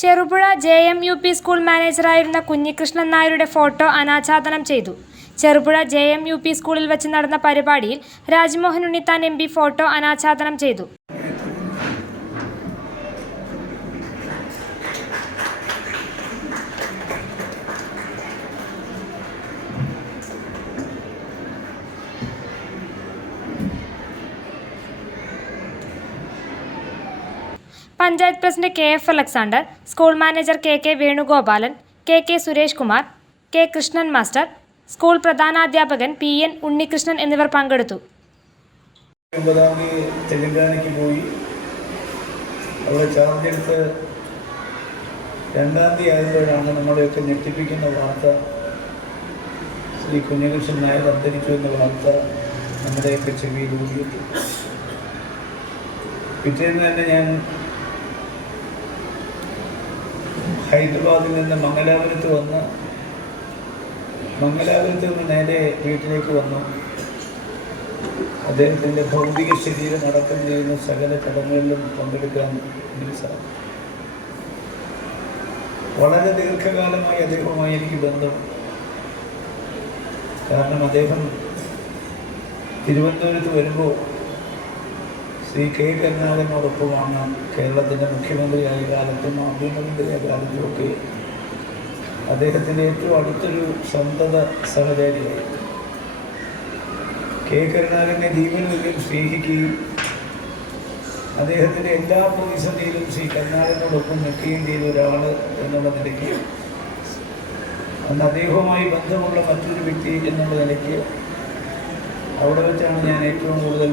Cherupuzha J M U P school മാനേജറായിരുന്ന Kunhikrishnan നായരുടെ photo അനാച്ഛാദനം ചെയ്തു. Cherupuzha J M U P സ്കൂളിൽ വെച്ച് നടന്ന പരിപാടിയിൽ Rajmohan Unnithan M P photo അനാച്ഛാദനം ചെയ്തു. Panchayat president K F Alexander school manager K K Venugopalan K K Suresh Kumar K Krishnan master school പ്രധാനാധ്യാപകൻ P N Unnikrishnan എന്നിവർ പങ്കെടുത്തു. അവിടെ ചാർജ് എടുത്ത് രണ്ടാം തീയതി ആയപ്പോഴാണ് നമ്മളെയൊക്കെ ഞെട്ടിപ്പിക്കുന്ന വാർത്ത. ശ്രീ കുഞ്ഞകൃഷ്ണൻ നായർ അന്തരിച്ചു എന്ന വാർത്ത നമ്മുടെയൊക്കെ ചെവിയിൽ ഊതിയിട്ടു പിറ്റേന്ന് തന്നെ ഞാൻ ഹൈദരാബാദിൽ നിന്ന് മംഗലാപുരത്ത് വന്ന് മംഗലാപുരത്ത് നിന്ന് നേരെ വീട്ടിലേക്ക് വന്നു. അദ്ദേഹത്തിന്റെ ഭൗതിക ശരീരം അടക്കം ചെയ്യുന്ന സകല ചടങ്ങുകളിലും പങ്കെടുക്കാൻ സാധിക്കും വളരെ ദീർഘകാലമായി അദ്ദേഹവുമായി എനിക്ക് ബന്ധം. കാരണം അദ്ദേഹം തിരുവനന്തപുരത്ത് വരുമ്പോൾ ശ്രീ കെ. കരുണാകരനോടൊപ്പമാണ് കേരളത്തിന്റെ മുഖ്യമന്ത്രിയായ കാലത്തും ആഭ്യന്തരമന്ത്രിയായ കാലത്തുമൊക്കെ അദ്ദേഹത്തിന്റെ ഏറ്റവും അടുത്തൊരു സന്തത സഹചാരിയായി. കെ. കരുണാകരനെ ദീപനുള്ളിൽ സ്നേഹിക്കുകയും അദ്ദേഹത്തിന്റെ എല്ലാ പ്രതിസന്ധിയിലും ശ്രീ കരുണാകരനോടൊപ്പം നിൽക്കുകയും ചെയ്ത ഒരാൾ എന്നുള്ള നിലയ്ക്ക് അന്ന് അദ്ദേഹവുമായി ബന്ധമുള്ള മറ്റൊരു വ്യക്തി എന്നുള്ള നിലയ്ക്ക് അവിടെ വെച്ചാണ് ഞാൻ ഏറ്റവും കൂടുതൽ